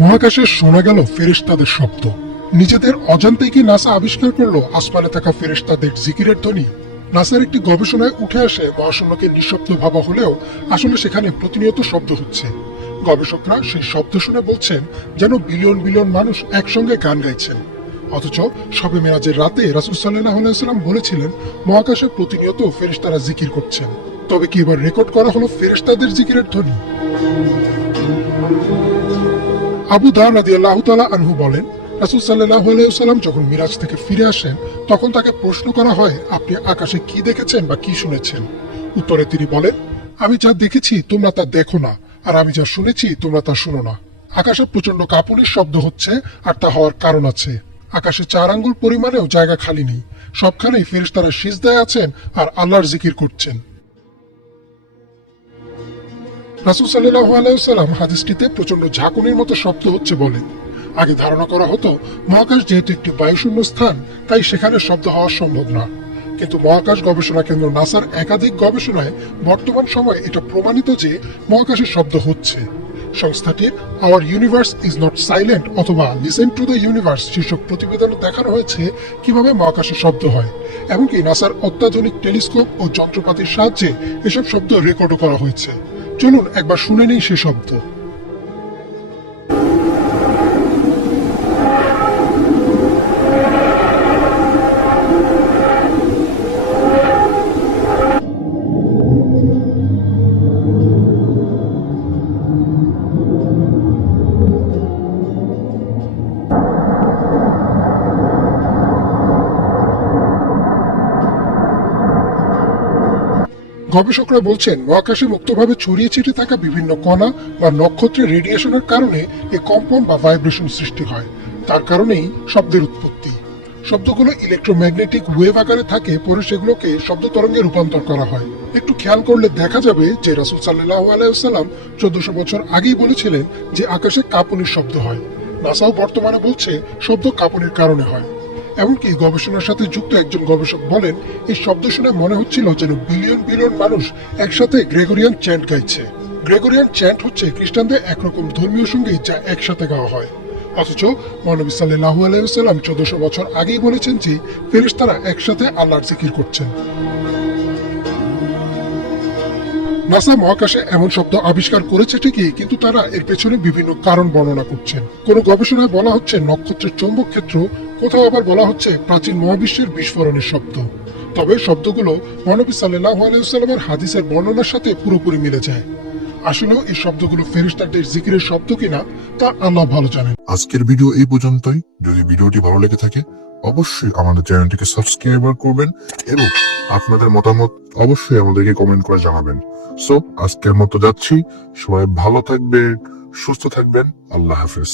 মহাকাশে শোনা গেল ফেরেশতাদের শব্দ। নিজেদের অজান্তেই কি নাসা আবিষ্কার করলো আসমানে থাকা ফেরেশতাদের জিকিরের ধ্বনি? নাসার একটি গবেষণায় উঠে আসে মহাশূন্যকে নিঃশব্দ ভাবা হলেও আসলে সেখানে প্রতিনিয়ত শব্দ হচ্ছে। গবেষকরা সেই শব্দ শুনে বলছেন যেন বিলিয়ন বিলিয়ন মানুষ একসঙ্গে গান গাইছেন। অথচ শবে মেরাজের রাতে রাসূল সাল্লাল্লাহু আলাইহি ওয়াসাল্লাম বলেছিলেন মহাকাশে প্রতিনিয়ত ফেরেশতারা জিকির করছেন। তবে কি এবার রেকর্ড করা হলো ফেরেশতাদের জিকিরের ধ্বনি? আবু দার রাদিয়াল্লাহু তাআলা আনহু বলেন, রাসূল সাল্লাল্লাহু আলাইহি ওয়াসাল্লাম যখন মিরাজ থেকে ফিরে আসেন তখন তাকে প্রশ্ন করা হয়, আপনি আকাশে কি দেখেছেন বা কি শুনেছেন? উত্তরে তিনি বলেন, আমি যা দেখেছি তোমরা তা দেখো না, আর আমি যা শুনেছি তোমরা তা শুনো না। আকাশে প্রচন্ড কাঁপুনির শব্দ হচ্ছে, আর তা হওয়ার কারণ আছে। আকাশে 4 আঙ্গুল পরিমাণেও জায়গা খালি নেই। সবখানেই ফেরেশতারা সিজদায় আছেন আর আল্লাহর জিকির করছেন। রাসূল সাল্লাল্লাহু আলাইহি ওয়াসাল্লাম হাদিসটিতে প্রচন্ড ঝাঁকুনির মতো শব্দ হচ্ছে বলেন। আগে ধারণা করা হতো মহাকাশ যেহেতু একটি বায়ুশূন্য স্থান তাই সেখানে শব্দ হওয়া সম্ভব না, কিন্তু মহাকাশ গবেষণা কেন্দ্র নাসার একাধিক গবেষণায় বর্তমান সময়ে এটা প্রমাণিত যে মহাকাশে শব্দ হচ্ছে। সংস্থাটির hour universe is not silent অথবা লিসেন টু দ্য ইউনিভার্স শীর্ষক প্রতিবেদনে দেখানো হয়েছে কিভাবে মহাকাশে শব্দ হয়। এমনকি নাসার অত্যাধুনিক টেলিস্কোপ ও যন্ত্রপাতির সাহায্যে এসব শব্দ রেকর্ডও করা হয়েছে। চলুন একবার শুনে নেই সে শব্দ। গবেষকরা বলছেন মহাকাশে মুক্তভাবে ছড়িয়ে ছিটিয়ে থাকা বিভিন্ন কণা বা নক্ষত্রের রেডিয়েশনের কারণে এই কম্পন বা ভাইব্রেশন সৃষ্টি হয়। তার কারণেই শব্দের উৎপত্তি। শব্দগুলো ইলেকট্রোম্যাগনেটিক ওয়েভ আকারে থাকে, পরে সেগুলোকে শব্দ তরঙ্গে রূপান্তর করা হয়। একটু খেয়াল করলে দেখা যাবে যে রাসূল সাল্লাল্লাহু আলাইহি ওয়াসাল্লাম 1400 বছর আগেই বলেছিলেন যে আকাশে কাঁপুনির শব্দ হয়। নাসাও বর্তমানে বলছে শব্দ কাঁপুনির কারণে হয়। এমনকি গবেষণার সাথে যুক্ত একজন গবেষক বলেন, এই শব্দ শুনে মনে হচ্ছিল যেন বিলিয়ন বিলিয়ন মানুষ একসাথে গ্রেগরিয়ান চ্যান্ট গাইছে। গ্রেগরিয়ান চ্যান্ট হচ্ছে খ্রিস্টানদের একরকম ধর্মীয় সঙ্গীত যা একসাথে গাওয়া হয়। অথচ মহানবী সাল্লাল্লাহু আলাইহি ওয়াসাল্লাম 1400 বছর আগেই বলেছেন যে ফেরেশতারা একসাথে আল্লাহর জিকির করছেন। নাসা মহাকাশে এমন শব্দ আবিষ্কার করেছে ঠিকই, কিন্তু তারা এর পেছনে বিভিন্ন কারণ বর্ণনা করছেন। কোন গবেষণায় বলা হচ্ছে নক্ষত্রের চৌম্বক ক্ষেত্র, কোথাও আবার বলা হচ্ছে প্রাচীন মহাবিশ্বের বিস্ফোরণের শব্দ। তবে শব্দগুলো মহানবী সাল্লাল্লাহু আলাইহি ওয়াসাল্লামের হাদিসের বর্ণনার সাথে পুরোপুরি মিলে যায়। আসলেও এই শব্দগুলো ফেরেশতাদের জিকিরের শব্দ কিনা তা আল্লাহ ভালো জানেন। আজকের ভিডিও এই পর্যন্তই। যদি ভিডিওটি ভালো লেগে থাকে অবশ্যই আমাদের চ্যানেলটিকে সাবস্ক্রাইব করবেন এবং আপনাদের মতামত অবশ্যই আমাদেরকে কমেন্ট করে জানাবেন। সো আজকের মতো যাচ্ছি, সবাই ভালো থাকবেন, সুস্থ থাকবেন। আল্লাহ হাফেজ।